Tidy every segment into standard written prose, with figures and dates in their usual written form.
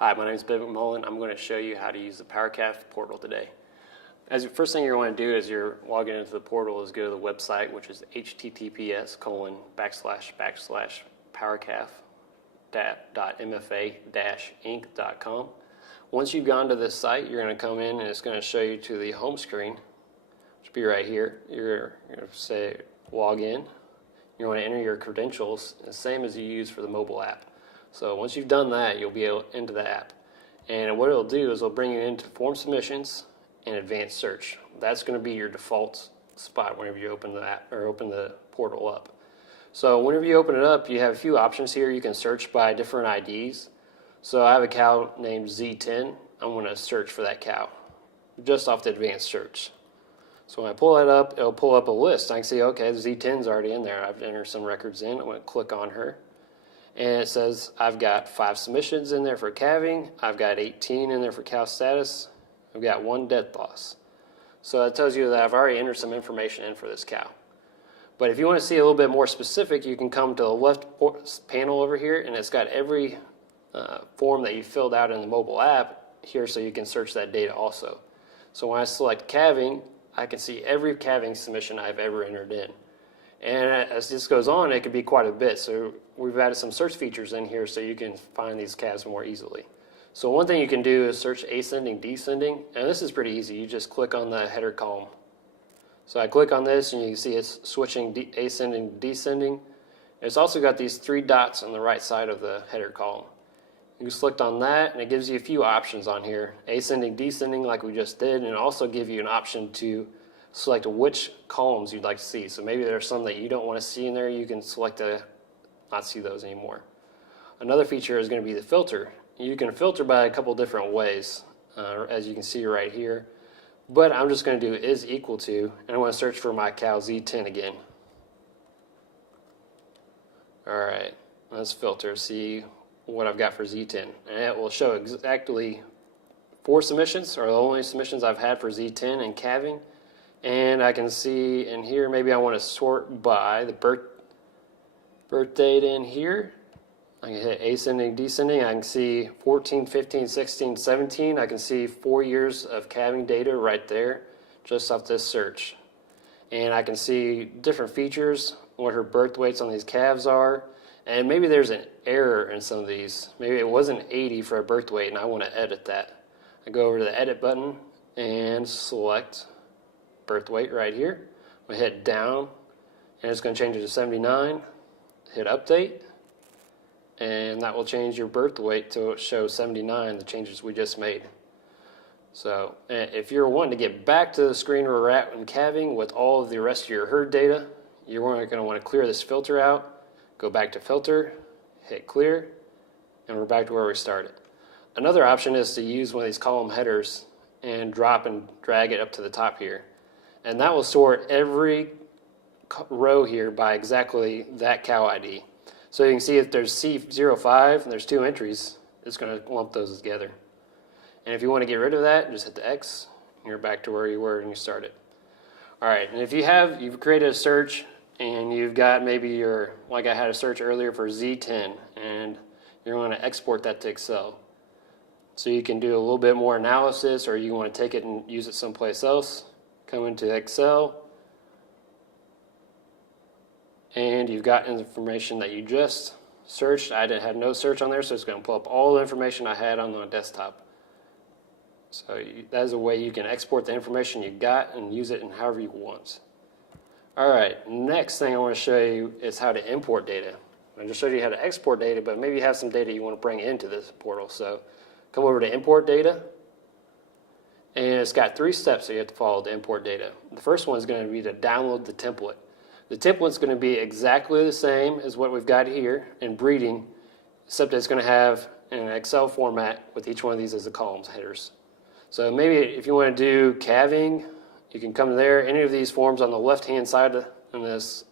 Hi, my name is Ben McMullen. I'm going to show you how to use the PowerCaf portal today. As the first thing you're going to do as you're logging into the portal is go to the website, which is https://powercaf.mfa-inc.com. Once you've gone to this site, you're going to come in and it's going to show you to the home screen, which will be right here. You're going to say log in. You're going to enter your credentials, the same as you use for the mobile app. So once you've done that, you'll be able into the app. And what it'll do is it'll bring you into form submissions and advanced search. That's going to be your default spot whenever you open the app or open the portal up. So whenever you open it up, you have a few options here. You can search by different IDs. So I have a cow named Z10. I'm going to search for that cow just off the advanced search. So when I pull that up, it'll pull up a list. I can see, okay, the Z10's already in there. I've entered some records in. I'm going to click on her. And it says I've got 5 submissions in there for calving. I've got 18 in there for cow status. I've got 1 death loss. So that tells you that I've already entered some information in for this cow. But if you want to see a little bit more specific, you can come to the left panel over here, and it's got every form that you filled out in the mobile app here, so you can search that data also. So when I select calving, I can see every calving submission I've ever entered in. And as this goes on, it could be quite a bit. So we've added some search features in here so you can find these calves more easily. So one thing you can do is search ascending, descending, and this is pretty easy. You just click on the header column. So I click on this and you can see it's switching ascending, descending. It's also got these 3 dots on the right side of the header column. You select on that and it gives you a few options on here. Ascending, descending like we just did, and it also give you an option to select which columns you'd like to see. So maybe there's some that you don't want to see in there. You can select to not see those anymore. Another feature is going to be the filter. You can filter by a couple different ways, as you can see right here. But I'm just going to do is equal to, and I want to search for my cow Z10 again. Alright, let's filter, see what I've got for Z10. And it will show exactly 4 submissions, are the only submissions I've had for Z10 and calving. And I can see in here, maybe I want to sort by the birth date in here. I can hit ascending, descending. I can see 14, 15, 16, 17. I can see 4 years of calving data right there, just off this search. And I can see different features, what her birth weights on these calves are. And maybe there's an error in some of these. Maybe it wasn't 80 for a birth weight and I want to edit that. I go over to the edit button and select birth weight right here. We hit down and it's going to change it to 79. Hit update and that will change your birth weight to show 79, the changes we just made. So if you're wanting to get back to the screen where we're at in calving with all of the rest of your herd data, you're going to want to clear this filter out, go back to filter, hit clear, and we're back to where we started. Another option is to use one of these column headers and drop and drag it up to the top here. And that will sort every row here by exactly that cow ID. So you can see if there's C05 and there's 2 entries, it's going to lump those together. And if you want to get rid of that, just hit the X, and you're back to where you were when you started. All right, and if you've created a search and you've got maybe like I had a search earlier for Z10, and you're going to export that to Excel. So you can do a little bit more analysis, or you want to take it and use it someplace else. Come into Excel, and you've got information that you just searched. I had no search on there, so it's going to pull up all the information I had on the desktop. So that is a way you can export the information you got and use it in however you want. All right, next thing I want to show you is how to import data. I just showed you how to export data, but maybe you have some data you want to bring into this portal. So come over to import data. And it's got 3 steps that you have to follow to import data. The first one is going to be to download the template. The template is going to be exactly the same as what we've got here in breeding, except it's going to have an Excel format with each one of these as the columns, headers. So maybe if you want to do calving, you can come there. Any of these forms on the left-hand side in this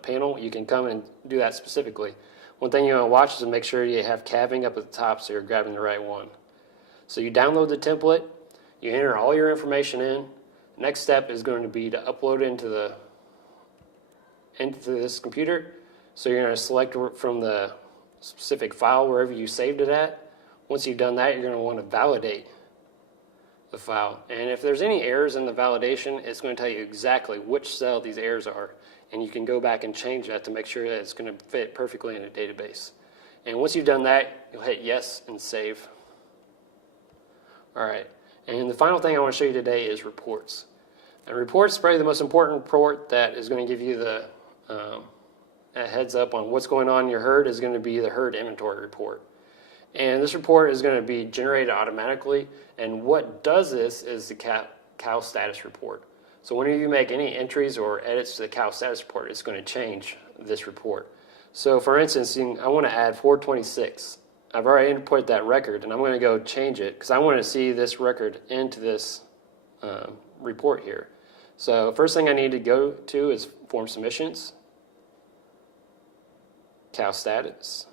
panel, you can come and do that specifically. One thing you want to watch is to make sure you have calving up at the top so you're grabbing the right one. So you download the template. You enter all your information in. Next step is going to be to upload it into this computer. So you're going to select from the specific file wherever you saved it at. Once you've done that, you're going to want to validate the file. And if there's any errors in the validation, it's going to tell you exactly which cell these errors are. And you can go back and change that to make sure that it's going to fit perfectly in a database. And once you've done that, you'll hit yes and save. All right. And the final thing I want to show you today is reports. And reports is probably the most important report that is going to give you the a heads up on what's going on in your herd is going to be the herd inventory report. And this report is going to be generated automatically. And what does this is the cow status report. So whenever you make any entries or edits to the cow status report, it's going to change this report. So for instance, I want to add 426. I've already input that record, and I'm going to go change it because I want to see this record into this report here. So first thing I need to go to is form submissions, cow status,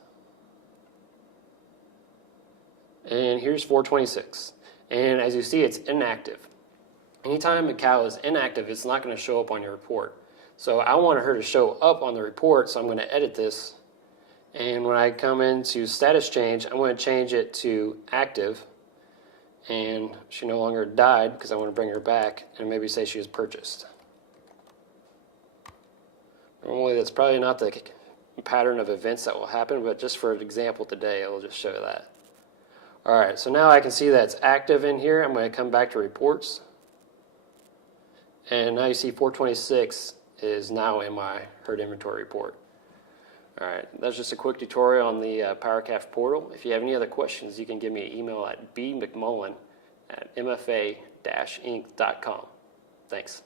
and here's 426. And as you see, it's inactive. Anytime a cow is inactive, it's not going to show up on your report. So I want her to show up on the report, so I'm going to edit this. And when I come into status change, I'm going to change it to active. And she no longer died because I want to bring her back and maybe say she was purchased. Normally that's probably not the pattern of events that will happen, but just for an example today, I will just show that. All right, so now I can see that it's active in here. I'm going to come back to reports. And now you see 426 is now in my herd inventory report. All right, that's just a quick tutorial on the PowerCalf portal. If you have any other questions, you can give me an email at bmcmullen@mfa-inc.com. Thanks.